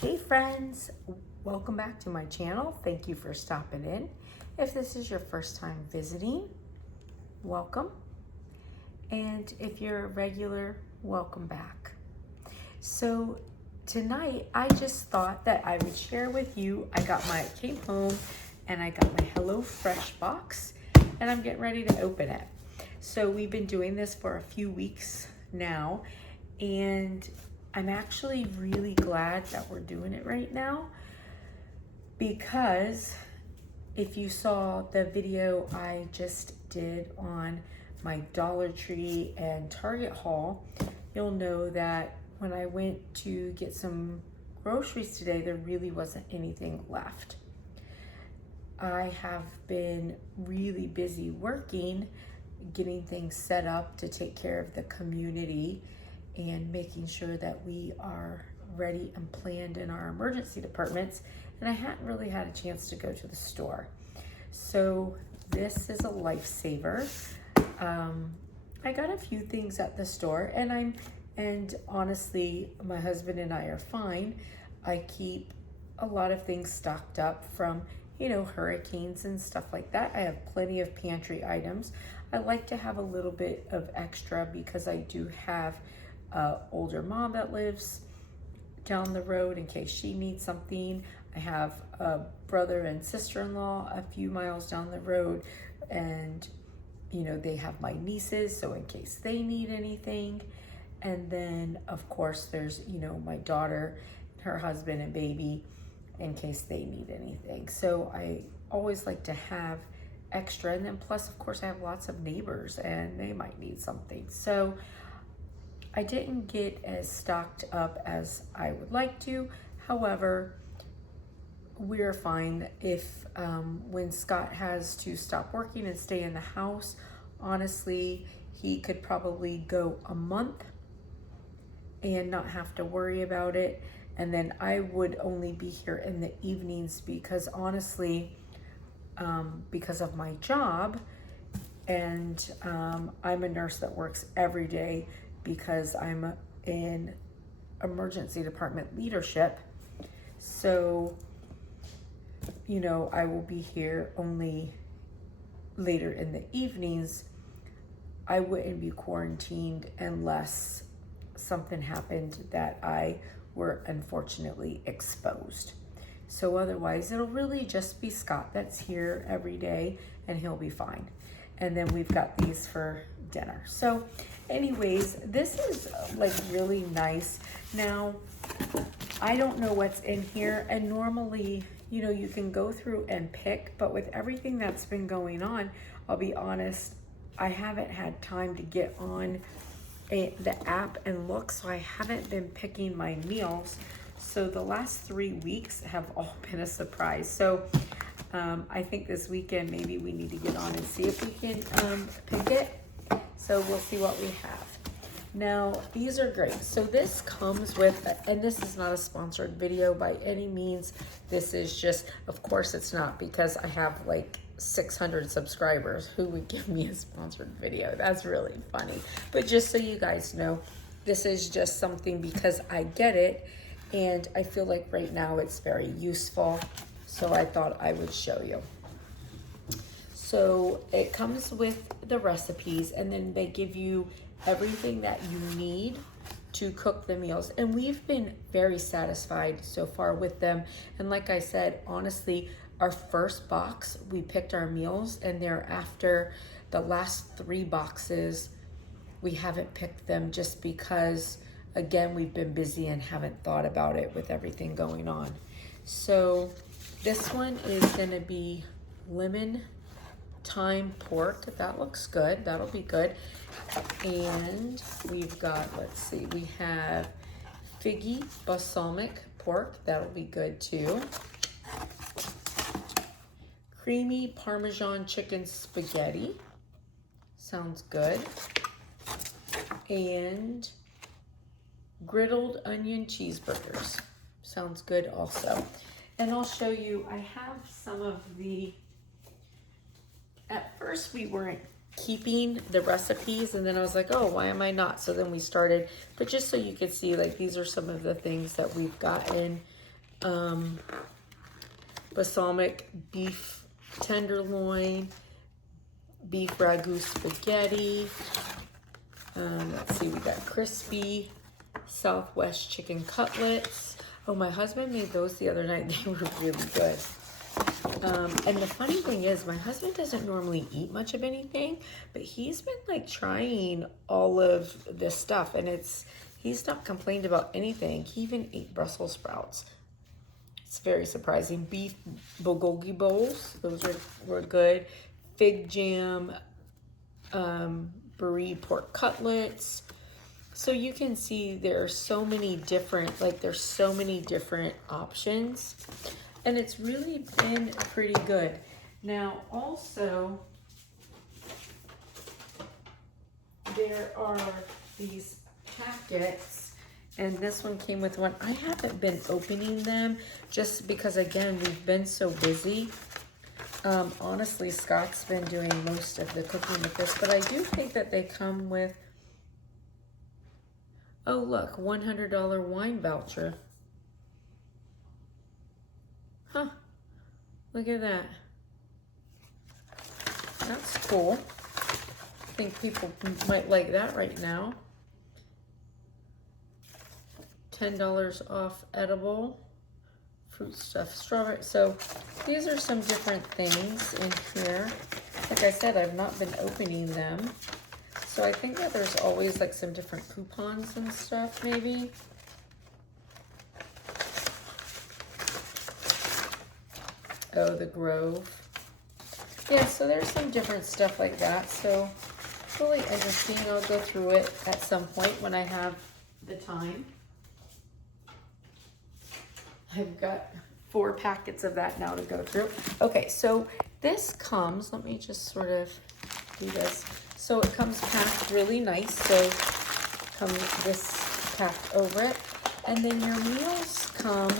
Hey friends, welcome back to my channel. Thank you for stopping in. If this is your first time visiting, welcome. And if you're a regular, welcome back. So tonight, I just thought that I would share with you, I came home and I got my HelloFresh box and I'm getting ready to open it. So we've been doing this for a few weeks now, and I'm actually really glad that we're doing it right now, because if you saw the video I just did on my Dollar Tree and Target haul, you'll know that when I went to get some groceries today, there really wasn't anything left. I have been really busy working, getting things set up to take care of the community and making sure that we are ready and planned in our emergency departments. And I hadn't really had a chance to go to the store. So this is a lifesaver. I got a few things at the store, and honestly, my husband and I are fine. I keep a lot of things stocked up from, hurricanes and stuff like that. I have plenty of pantry items. I like to have a little bit of extra because I do have an older mom that lives down the road in case she needs something. I have a brother and sister-in-law a few miles down the road, and they have my nieces, so in case they need anything. And then of course there's my daughter, her husband and baby, in case they need anything. So I always like to have extra, and then plus of course I have lots of neighbors and they might need something. So I didn't get as stocked up as I would like to. However, we're fine. If when Scott has to stop working and stay in the house, honestly, he could probably go a month and not have to worry about it. And then I would only be here in the evenings because honestly, because of my job, and I'm a nurse that works every day because I'm in emergency department leadership. So, I will be here only later in the evenings. I wouldn't be quarantined unless something happened that I were unfortunately exposed. So otherwise, it'll really just be Scott that's here every day, and he'll be fine. And then we've got these for dinner. So anyways, this is like really nice. Now, I don't know what's in here, and normally, you can go through and pick, but with everything that's been going on, I'll be honest, I haven't had time to get on the app and look, so I haven't been picking my meals. So the last 3 weeks have all been a surprise. So I think this weekend maybe we need to get on and see if we can pick it. So we'll see what we have. Now, these are great. So this comes with, and this is not a sponsored video by any means. This is just, of course it's not, because I have like 600 subscribers. Who would give me a sponsored video? That's really funny. But just so you guys know, this is just something because I get it, and I feel like right now it's very useful. So I thought I would show you. So it comes with the recipes, and then they give you everything that you need to cook the meals. And we've been very satisfied so far with them. And like I said, honestly, our first box, we picked our meals, and thereafter the last 3 boxes, we haven't picked them just because, again, we've been busy and haven't thought about it with everything going on. So this one is gonna be lemon thyme pork. That looks good. That'll be good. And we've got, let's see, we have figgy balsamic pork. That'll be good too. Creamy Parmesan chicken spaghetti. Sounds good. And griddled onion cheeseburgers. Sounds good also. And I'll show you, I have some of the, at first we weren't keeping the recipes, and then I was like, oh, why am I not? So then we started, but just so you could see, like, these are some of the things that we've gotten balsamic beef tenderloin, beef ragu spaghetti. Let's see, we got crispy Southwest chicken cutlets. Oh, my husband made those the other night. They were really good. And the funny thing is, my husband doesn't normally eat much of anything, but he's been like trying all of this stuff, and he's not complained about anything. He even ate Brussels sprouts. It's very surprising. Beef bulgogi bowls, those were good. Fig jam, brie pork cutlets. So you can see there are so many different, there's so many different options, and it's really been pretty good. Now also, there are these packets, and this one came with one. I haven't been opening them just because, again, we've been so busy. Honestly, Scott's been doing most of the cooking with this, but I do think that they come with, oh look, $100 wine voucher. Huh, look at that. That's cool. I think people might like that right now. $10 off edible fruit stuff, strawberry. So these are some different things in here. Like I said, I've not been opening them. So I think that there's always like some different coupons and stuff maybe. Oh, the Grove. Yeah, so there's some different stuff like that. So it's really interesting. I'll go through it at some point when I have the time. I've got 4 packets of that now to go through. Okay, so this comes, let me just sort of do this. So it comes packed really nice. So comes this packed over it. And then your meals come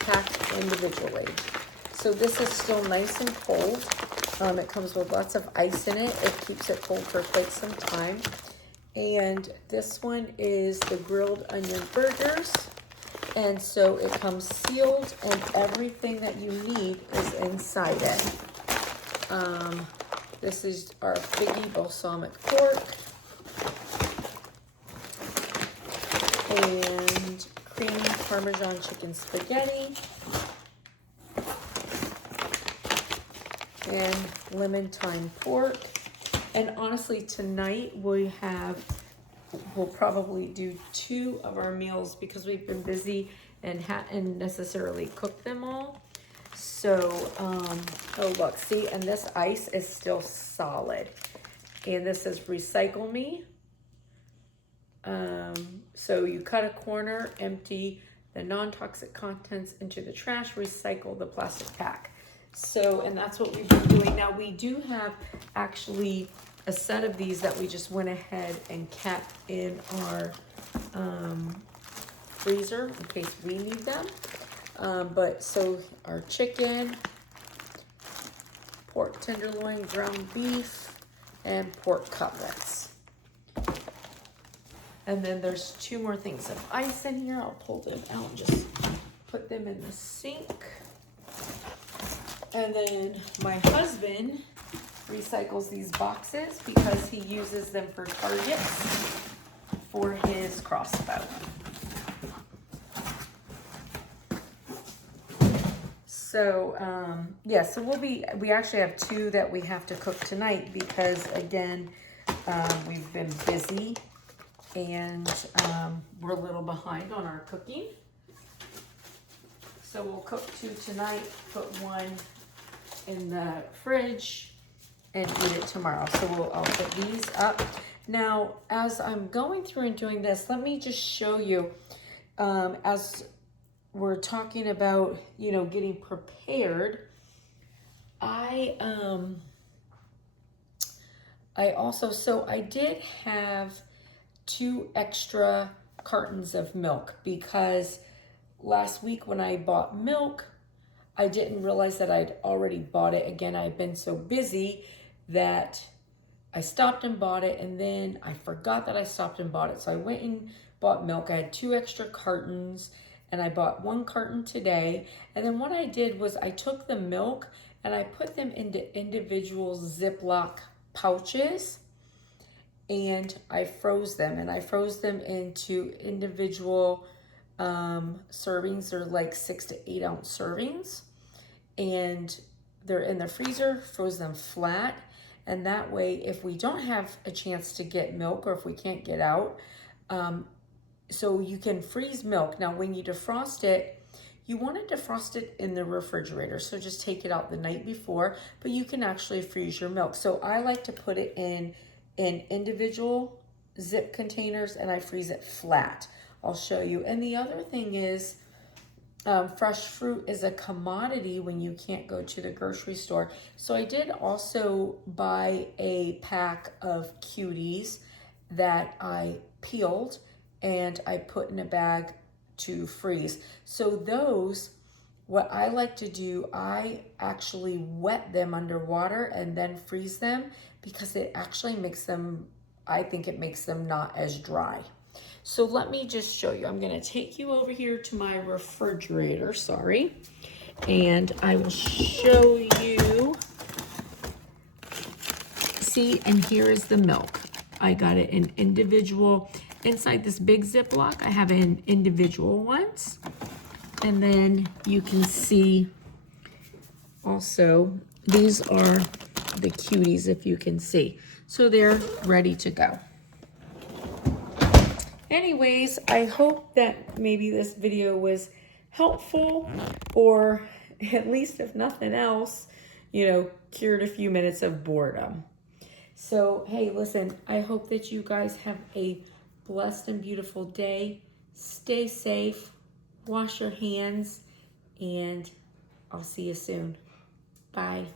packed individually. So this is still nice and cold. It comes with lots of ice in it. It keeps it cold for quite some time. And this one is the grilled onion burgers. And so it comes sealed, and everything that you need is inside it. This is our figgy balsamic pork. And creamy Parmesan chicken spaghetti. And lemon thyme pork. And honestly, tonight we'll probably do 2 of our meals because we've been busy and hadn't necessarily cooked them all. So, oh look, see, and this ice is still solid. And this says recycle me. So you cut a corner, empty the non-toxic contents into the trash, recycle the plastic pack. So, and that's what we've been doing. Now we do have actually a set of these that we just went ahead and kept in our freezer in case we need them. But so our chicken, pork tenderloin, ground beef, and pork cutlets. And then there's 2 more things of ice in here. I'll pull them out and just put them in the sink. And then my husband recycles these boxes because he uses them for targets for his crossbow. So yeah, so we actually have 2 that we have to cook tonight because again, we've been busy and we're a little behind on our cooking. So we'll cook 2 tonight, put 1 in the fridge and eat it tomorrow. So I'll put these up. Now, as I'm going through and doing this, let me just show you, as we're talking about, you know, getting prepared, I did have 2 extra cartons of milk because last week when I bought milk, I didn't realize that I'd already bought it. Again, I've been so busy that I stopped and bought it, and then I forgot that I stopped and bought it. So I went and bought milk. I had 2 extra cartons, and I bought 1 carton today. And then what I did was I took the milk and I put them into individual Ziploc pouches, and I froze them, and I froze them into individual servings. They're like 6 to 8 ounce servings, and they're in the freezer. Froze them flat, and that way if we don't have a chance to get milk, or if we can't get out, so you can freeze milk. Now when you defrost it, you want to defrost it in the refrigerator, so just take it out the night before, but you can actually freeze your milk. So I like to put it in individual zip containers, and I freeze it flat. I'll show you. And the other thing is, fresh fruit is a commodity when you can't go to the grocery store. So I did also buy a pack of cuties that I peeled and I put in a bag to freeze. So those, what I like to do, I actually wet them under water and then freeze them, because it actually makes them, I think it makes them not as dry. So let me just show you. I'm gonna take you over here to my refrigerator, sorry, and I will show you. See, and here is the milk. I got it in individual, inside this big Ziploc, I have it in individual ones. And then you can see also, these are the cuties, if you can see. So they're ready to go. Anyways, I hope that maybe this video was helpful, or at least if nothing else, you know, cured a few minutes of boredom. So, hey, listen, I hope that you guys have a blessed and beautiful day. Stay safe, wash your hands, and I'll see you soon. Bye.